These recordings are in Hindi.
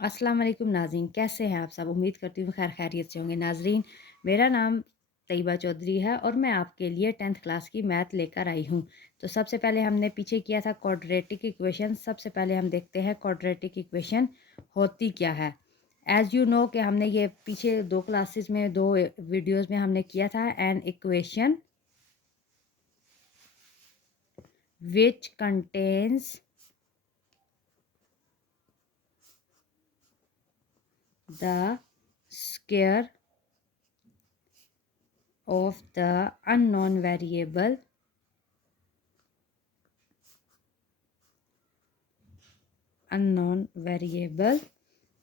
अस्सलाम वालेकुम नाज़रीन, कैसे हैं आप सब? उम्मीद करती हूँ खैर खैरियत से होंगे। नाज़रीन, मेरा नाम तैयबा चौधरी है और मैं आपके लिए 10th क्लास की मैथ लेकर आई हूँ। तो सबसे पहले हमने पीछे किया था क्वाड्रेटिक इक्वेशन। सबसे पहले हम देखते हैं क्वाड्रेटिक इक्वेशन होती क्या है। एज़ यू नो कि हमने ये पीछे 2 क्लासेस में 2 वीडियोज़ में हमने किया था an equation which contains the square of the unknown variable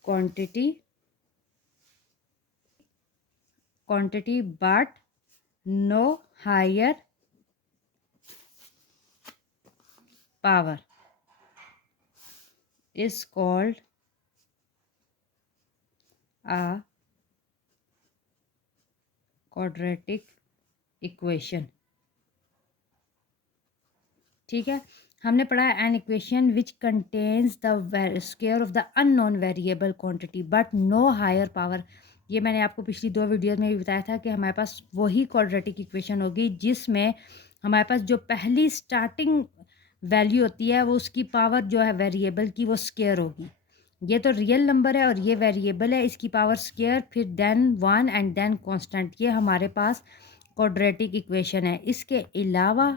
quantity but no higher power is called a quadratic equation। ठीक है, हमने पढ़ा an equation which contains the square of the unknown variable quantity but no higher power. ये मैंने आपको पिछली 2 वीडियोस में भी बताया था कि हमारे पास वही क्वाड्रेटिक इक्वेशन होगी जिसमें हमारे पास जो पहली स्टार्टिंग वैल्यू होती है वो उसकी पावर जो है वेरिएबल की वो स्क्वायर होगी। ये तो रियल नंबर है और ये वेरिएबल है, इसकी पावर स्क्वायर फिर देन 1 एंड देन कांस्टेंट। ये हमारे पास क्वाड्रेटिक इक्वेशन है। इसके अलावा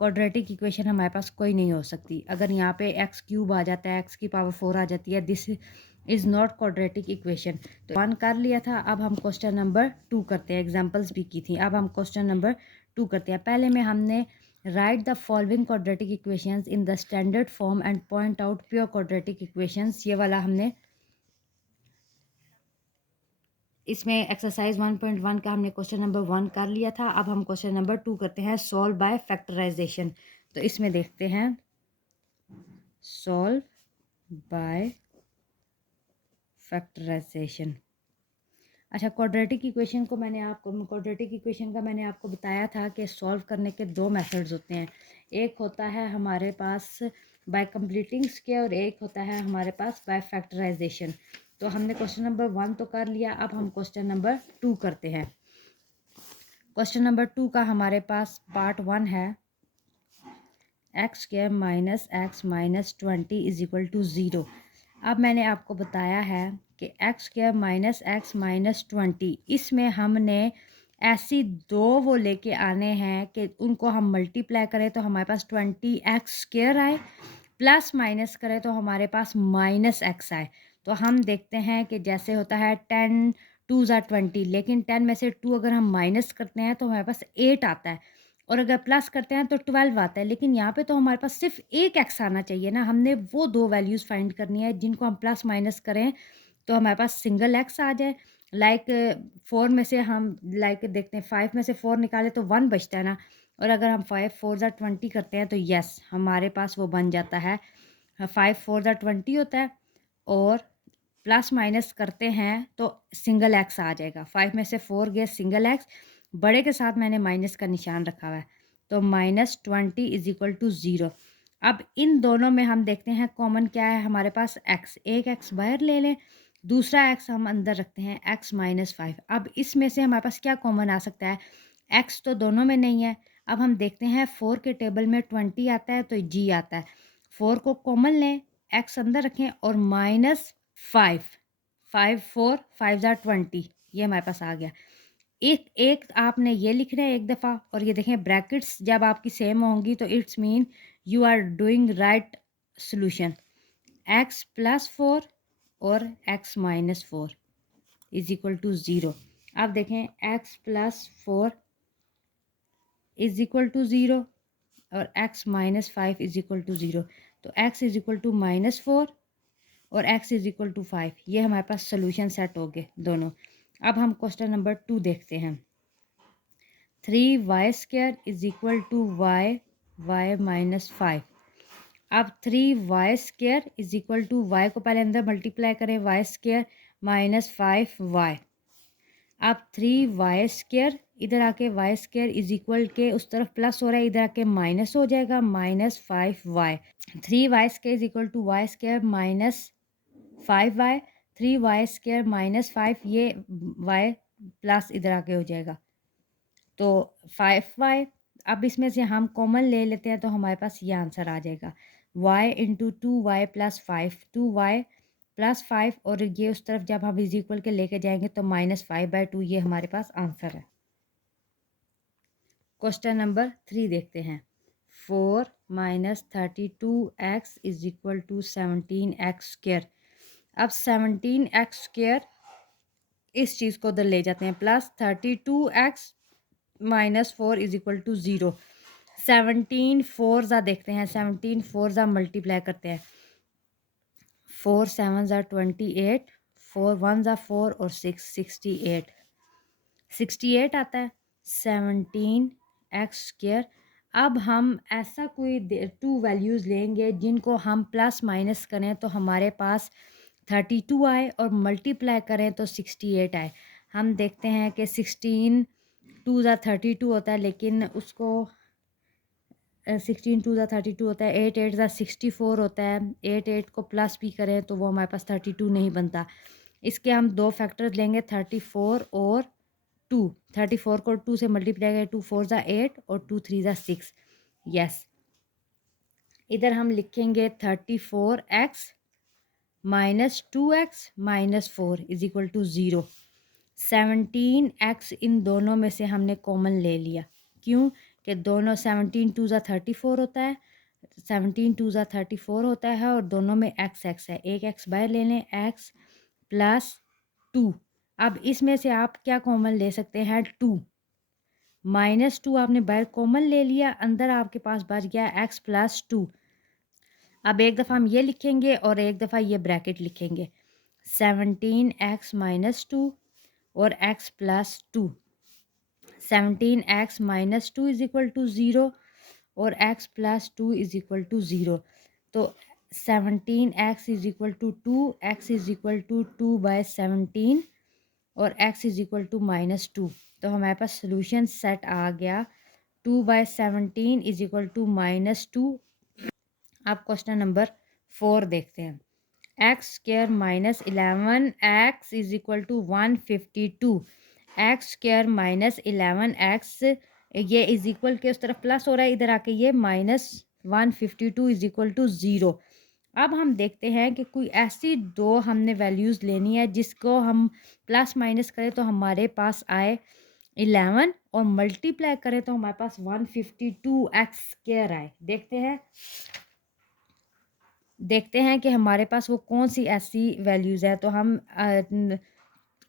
क्वाड्रेटिक इक्वेशन हमारे पास कोई नहीं हो सकती। अगर यहाँ पे एक्स क्यूब आ जाता है, एक्स की पावर 4 आ जाती है, this is not quadratic equation. तो 1 कर लिया था, अब हम क्वेश्चन नंबर 2 करते हैं। एग्जांपल्स भी की थी, अब हम क्वेश्चन नंबर 2 करते हैं। पहले में हमने right the following quadratic equations in the standard form and point out pure quadratic equations, ये वाला हमने इसमें एक्सरसाइज 1.1 का हमने क्वेश्चन नंबर 1 कर लिया था। अब हम क्वेश्चन नंबर 2 करते हैं, सॉल्व बाय फैक्टराइजेशन। तो इसमें देखते हैं सॉल्व बाय फैक्टराइजेशन। अच्छा, क्वाड्रेटिक इक्वेशन का मैंने आपको बताया था कि सॉल्व करने के 2 मेथड्स होते हैं। एक होता है हमारे पास बाय कंप्लीटिंग स्क्वायर और एक होता है हमारे पास बाय फैक्टराइजेशन। तो हमने क्वेश्चन नंबर 1 तो कर लिया, अब हम क्वेश्चन नंबर 2 करते हैं। क्वेश्चन नंबर 2 का हमारे पास पार्ट 1 है x square minus x minus 20 is equal to 0। अब मैंने आपको बताया है कि x square minus x minus 20, इसमें हमने ऐसी 2 वो लेके आने हैं कि उनको हम मल्टीप्लाई करें तो हमारे पास 20 एक्स स्क्वायर आए, प्लस माइनस करें तो हमारे पास माइनस एक्स आए। तो हम देखते हैं कि जैसे होता है 10 2 ज़ा 20, लेकिन 10 में से 2 अगर हम माइनस करते हैं तो हमारे पास 8 आता है और अगर प्लस करते हैं तो 12 आता है। लेकिन यहाँ पे तो हमारे पास सिर्फ एक एक्स आना चाहिए ना, हमने वो 2 वैल्यूज़ फाइंड करनी है जिनको हम प्लस माइनस करें तो हमारे पास सिंगल एक्स आ जाए। लाइक 4 में से हम लाइक देखते हैं 5 में से 4 निकाले तो 1 बचता है ना, और अगर हम 5 4 ज़ा 20 करते हैं तो यस हमारे पास वो बन जाता है 5 4 ज़ा 20 होता है, और प्लस माइनस करते हैं तो सिंगल एक्स आ जाएगा। 5 में से 4 गए सिंगल एक्स, बड़े के साथ मैंने माइनस का निशान रखा हुआ है, तो माइनस 20 इज इक्वल टू 0। अब इन दोनों में हम देखते हैं कॉमन क्या है हमारे पास, एक्स। एक एक्स बाहर ले लें, दूसरा एक्स हम अंदर रखते हैं, एक्स माइनस 5। अब इसमें से हमारे पास क्या कॉमन आ सकता है, एक्स तो दोनों में नहीं है। अब हम देखते हैं 4 के टेबल में 20 आता है तो जी आता है, 4 को कॉमन लें, एक्स अंदर रखें और माइनस 5, 5 4 5 ज़ा 20, ये हमारे पास आ गया। एक एक आपने ये लिखना है एक दफ़ा, और ये देखें ब्रैकेट्स जब आपकी सेम होंगी तो it's mean you are doing right solution. X plus 4 और x minus 4 is equal to 0। अब देखें x plus 4 is equal to 0 और x minus 5 is equal to 0। तो x is equal to minus 4 और x इज इक्वल टू 5, ये हमारे पास सोल्यूशन सेट हो गए दोनों। अब हम क्वेश्चन नंबर 2 देखते हैं। 3y square is equal to y minus 5। अब 3y square is equal to y को पहले अंदर मल्टीप्लाई करें, y स्क्वायर माइनस 5y। अब 3y स्क्वायर इधर आके y स्क्वायर इज इक्वल के उस तरफ प्लस हो रहा है, इधर आके माइनस हो जाएगा, minus 5y। 3y square is equal to y square minus 5y। 3y² minus 5, ये y प्लस इधर आके हो जाएगा तो 5y। अब इसमें से हम कॉमन ले लेते हैं तो हमारे पास ये आंसर आ जाएगा y into 2y plus 5, 2y plus 5, और ये उस तरफ जब हम इज इक्वल के लेके जाएंगे तो -5/2, ये हमारे पास आंसर है। क्वेश्चन नंबर 3 देखते हैं। 4 minus 32x is equal to 17x²। अब 17x² इस चीज़ को उधर ले जाते हैं, plus 32x minus 4 is equal to 0। 17 4 ज़ा देखते हैं, 17 4 ज़ा मल्टीप्लाई करते हैं। 4 7 ज़ा 28, 4 1 ज़ा 4 और 6 68, 68 आता है। 17x²। अब हम ऐसा कोई 2 वैल्यूज़ लेंगे जिनको हम प्लस माइनस करें तो हमारे पास 32 आए और मल्टीप्लाई करें तो 68 आए। हम देखते हैं कि 16 2 ज़ा 32 होता है, लेकिन उसको 16 2 ज़ा 32 होता है, 8 8 ज़ा 64 होता है। 8 8 को प्लस भी करें तो वो हमारे पास 32 नहीं बनता। इसके हम 2 फैक्टर्स लेंगे, 34 और 2। 34 को 2 से मल्टीप्लाई करें, 2 4 ज़ा 8 और 2 3 ज़ा 6। यस, इधर हम लिखेंगे 34x minus 2x minus 4 is equal to 0। 17x इन दोनों में से हमने कॉमन ले लिया, क्यों कि दोनों 17 2 ज़ा 34 होता है, 17 2 ज़ा 34 होता है और दोनों में x x है, एक x बाहर ले लें, x प्लस 2। अब इसमें से आप क्या कॉमन ले सकते हैं, 2 माइनस 2 आपने बाहर कॉमन ले लिया, अंदर आपके पास बच गया x प्लस 2। अब एक दफ़ा हम ये लिखेंगे और एक दफ़ा ये ब्रैकेट लिखेंगे, 17x माइनस 2 और x plus 2। 17x minus 2 is equal to 0 और x plus 2 is equal to 0। तो 17x is equal to 2, x is equal to 2/17 और x इज इक्वल टू -2। तो हमारे पास सोल्यूशन सेट आ गया, 2/17 इज इक्वल टू -2। अब क्वेश्चन नंबर 4 देखते हैं। x² minus 11x is equal to 152। x² minus 11x, ये इज इक्वल के उस तरफ प्लस हो रहा है, इधर आके ये -152 इज इक्वल टू 0। अब हम देखते हैं कि कोई ऐसी दो हमने वैल्यूज़ लेनी है जिसको हम प्लस माइनस करें तो हमारे पास आए 11 और मल्टीप्लाई करें तो हमारे पास 152x² आए। देखते हैं कि हमारे पास वो कौन सी ऐसी वैल्यूज़ है। तो हम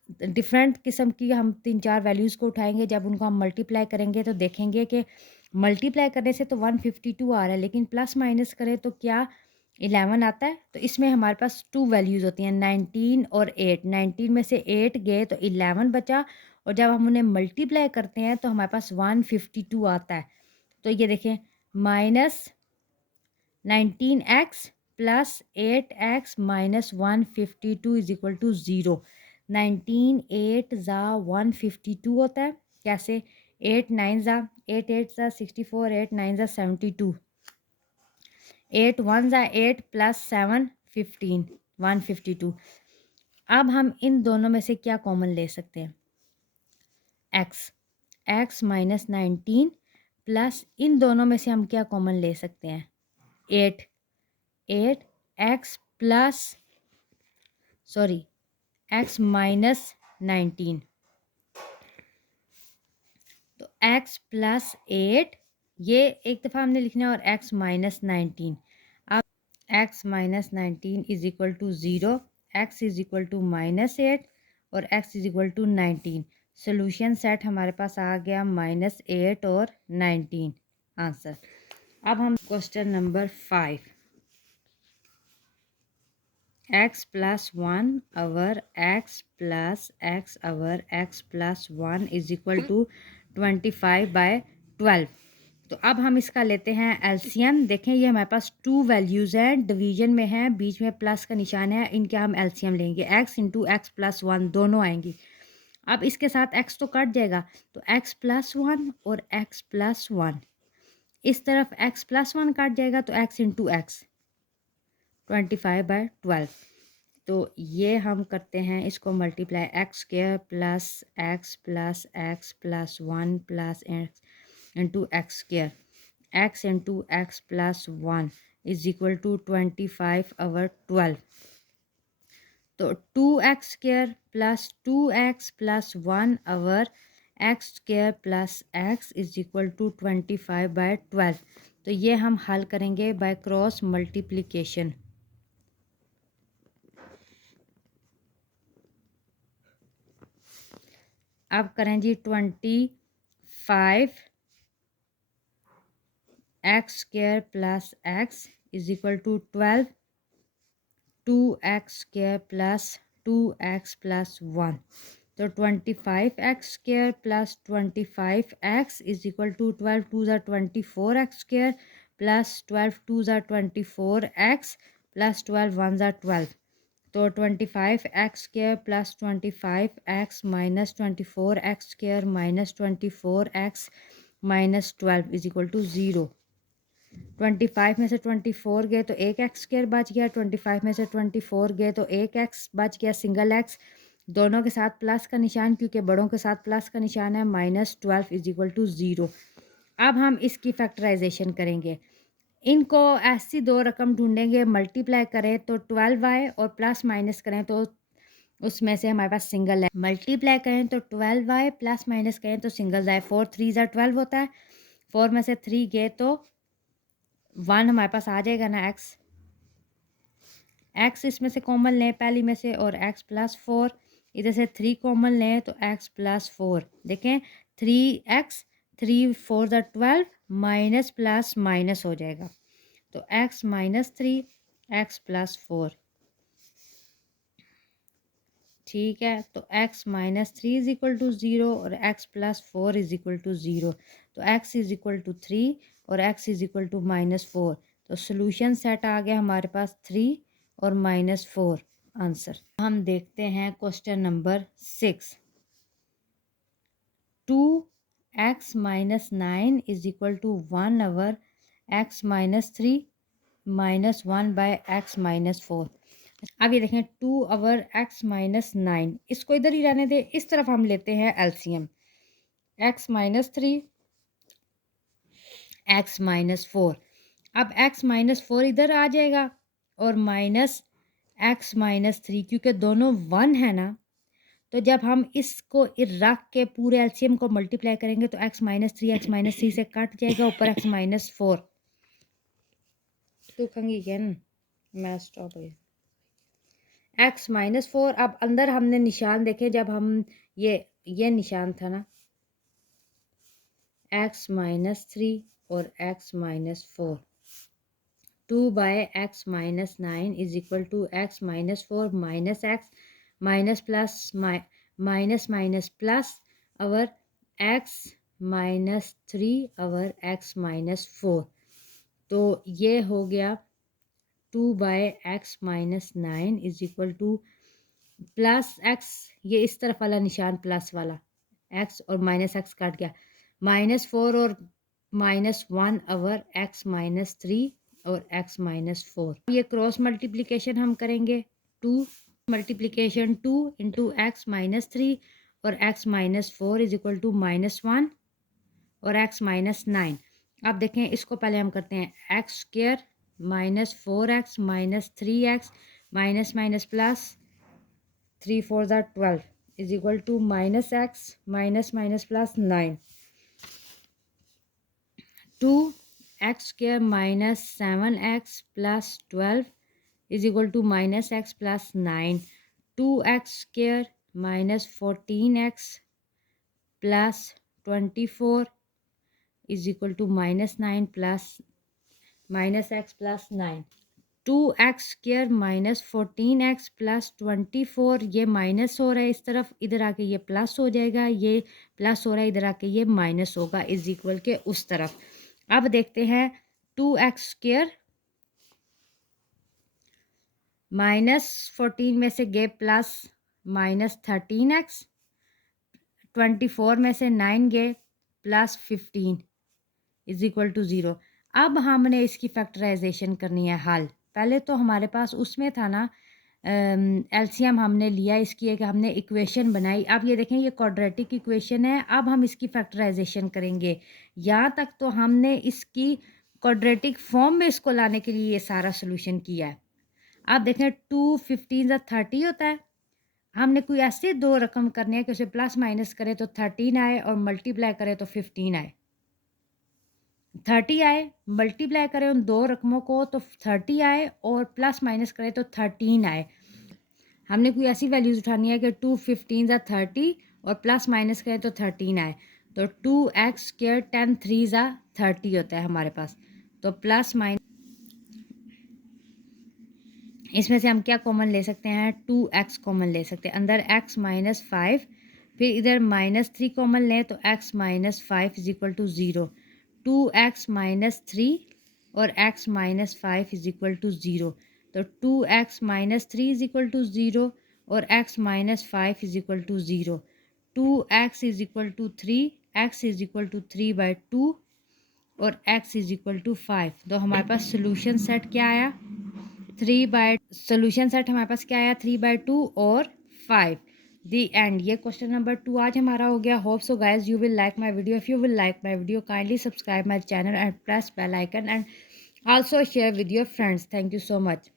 डिफरेंट किस्म की हम 3-4 वैल्यूज़ को उठाएंगे, जब उनको हम मल्टीप्लाई करेंगे तो देखेंगे कि मल्टीप्लाई करने से तो 152 आ रहा है, लेकिन प्लस माइनस करें तो क्या 11 आता है। तो इसमें हमारे पास 2 वैल्यूज़ होती हैं, 19 और 8। 19 में से 8 गए तो 11 बचा, और जब हम उन्हें मल्टीप्लाई करते हैं तो हमारे पास 152 आता है। तो ये देखें, -19x plus 8x minus 152 is equal to 0। 19 8 ज़ा 152 होता है, कैसे 8 9 ज़ा 8 8 ज़ा 64, 8 9 ज़ा 72, 8 1 ज़ा 8 प्लस 7 15 152। अब हम इन दोनों में से क्या कॉमन ले सकते हैं, x माइनस 19 प्लस इन दोनों में से हम क्या कॉमन ले सकते हैं, 8 x प्लस x माइनस 19। तो x प्लस 8 ये एक दफ़ा हमने लिखना है, और x माइनस 19। अब x minus 19 is equal to 0, x is equal to -8 और x is equal to 19। Solution set हमारे पास आ गया -8 और 19 आंसर। अब हम question number 5, x plus 1 over x plus x over x plus 1 is equal to 25/12। तो अब हम इसका लेते हैं एलसीएम। देखें, ये हमारे पास 2 वैल्यूज़ हैं, डिवीजन में हैं, बीच में प्लस का निशान है, इनके हम एलसीएम लेंगे। x इंटू x प्लस 1 दोनों आएंगी। अब इसके साथ x तो कट जाएगा, तो x प्लस 1 और x प्लस 1, इस तरफ x प्लस 1 कट जाएगा तो x इंटू x 25/12। तो ये हम करते हैं इसको multiply x square plus x plus 1 plus x into x square x into x plus 1 is equal to 25 over 12। तो 2x square plus 1 over x square plus x is equal to 25/12। तो ये हम हल करेंगे बाय क्रॉस मल्टीप्लिकेशन। अब करें जी 25 x square plus x is equal to 12 2x square plus 2x plus 1। तो 25x square plus 25x is equal to 12 2 ज़ा 24x स्क्वायर प्लस 12 2 ज़ा 24x प्लस 12 1 ज़ा 12। तो 25x square plus 25x minus 24x square minus 24x minus 12 is equal to 0। 25 में से 24 गए तो एक एक्स स्क्वायर बच गया, 25 में से 24 गए तो एक एक्स बच गया, सिंगल एक्स। दोनों के साथ प्लस का निशान, क्योंकि बड़ों के साथ प्लस का निशान है, माइनस 12 इज इक्वल टू 0। अब हम इसकी फैक्टराइजेशन करेंगे। इनको ऐसी दो रकम ढूंढेंगे, मल्टीप्लाई करें तो 12y और प्लस माइनस करें तो उसमें से हमारे पास सिंगल है। मल्टीप्लाई करें तो 12y प्लस माइनस करें तो सिंगल है। 4 3 ज़ा 12 होता है, 4 में से 3 गए तो 1 हमारे पास आ जाएगा ना, एक्स इसमें से कॉमन लें पहली में से और एक्स प्लस 4, इधर से 3 कॉमन लें तो एक्स प्लस 4। देखें 3x 3 4 ज़ा 12 माइनस प्लस माइनस हो जाएगा, तो x माइनस 3 एक्स प्लस 4। ठीक है, तो x minus 3 is equal to 0 और x plus 4 is equal to 0। तो x इज इक्वल टू 3 और x इज इक्वल टू -4। तो सोल्यूशन सेट आ गया हमारे पास 3 और -4 आंसर। हम देखते हैं question number 6। 2x minus 9 is equal to 1 over x minus 3 minus 1 by x minus 4। अब ये देखें 2 ओवर x माइनस 9, इसको इधर ही रहने दें, इस तरफ हम लेते हैं LCM. x minus 3 x minus 4। अब x माइनस 4 इधर आ जाएगा और माइनस x माइनस 3, क्योंकि दोनों 1 है ना, तो जब हम इसको रख के पूरे एलसीएम को मल्टीप्लाई करेंगे तो x माइनस 3 से कट जाएगा, ऊपर x माइनस 4 तो खंगी क्या ना, मैं स्टॉप हो x माइनस 4। अब अंदर हमने निशान देखे, जब हम ये निशान था ना, x माइनस 3 और x minus 4। 2 by x minus 9 is equal to x minus 4 minus x minus plus minus minus plus over x minus 3 over x minus 4। तो ये हो गया 2 by x minus 9 is equal to plus x, ये इस तरफ वाला निशान प्लस वाला, एक्स और माइनस एक्स काट गया, -4 और -1 ओवर एक्स माइनस 3 और एक्स माइनस 4। ये क्रॉस मल्टीप्लिकेशन हम करेंगे, 2 मल्टीप्लिकेशन 2 इंटू एक्स माइनस 3 और x minus 4 is equal to -1 और एक्स माइनस 9। अब देखें इसको पहले हम करते हैं x square minus 4x minus 3x minus minus plus 3 4 ज़ा 12 is equal to minus x minus minus plus 9। 2x square minus 7x plus 12 is equal to minus x plus 9। 2x square minus 14x plus 24 is equal to -9 plus minus x plus 9। 2x square minus 14x plus 24, ये माइनस हो रहा है इस तरफ, इधर आके ये प्लस हो जाएगा, ये प्लस हो रहा है इधर आके ये माइनस होगा, इज इक्वल के उस तरफ। अब देखते हैं 2x स्क्वायर -14 में से गए प्लस -13x, 24 में से 9 गए प्लस 15 इज इक्वल टू 0। अब हमने इसकी फैक्टराइजेशन करनी है हल। पहले तो हमारे पास उसमें था ना एलसीएम हमने लिया इसकी, एक हमने इक्वेशन बनाई। अब ये देखें ये क्वाड्रेटिक इक्वेशन है, अब हम इसकी फैक्टराइजेशन करेंगे। यहाँ तक तो हमने इसकी क्वाड्रेटिक फॉर्म में इसको लाने के लिए ये सारा सोल्यूशन किया है। अब देखें 2 15 30 होता है। हमने कोई ऐसे दो रकम करने हैं कि उसे प्लस माइनस करें तो 13 आए और मल्टीप्लाई करें तो 15 आए। 30 आए, मल्टीप्लाई करें उन दो रकमों को तो 30 आए और प्लस माइनस करें तो 13 आए। हमने कोई ऐसी वैल्यूज़ उठानी है कि 2 15 30 और प्लस माइनस करें तो 13 आए। तो 2x² 10 3 30 होता है हमारे पास। तो प्लस माइनस इसमें से हम क्या कॉमन ले सकते हैं, 2x कॉमन ले सकते हैं। अंदर x माइनस 5, फिर इधर माइनस 3 कॉमन लें तो x minus 5 is equal to 0। 2x minus 3 और x minus 5 is equal to 0। तो 2x minus 3 is equal to 0 और x minus 5 is equal to 0। 2x is equal to 3, x is equal to 3/2 और x इज इक्वल टू 5। तो हमारे पास सोल्यूशन सेट क्या आया, सोल्यूशन सेट हमारे पास क्या आया, 3/2 और 5। The end. ये क्वेश्चन नंबर 2 आज हमारा हो गया। Hope so guys you will like my video. If you will like my video kindly subscribe my channel and press bell icon and also share with your friends. Thank you so much.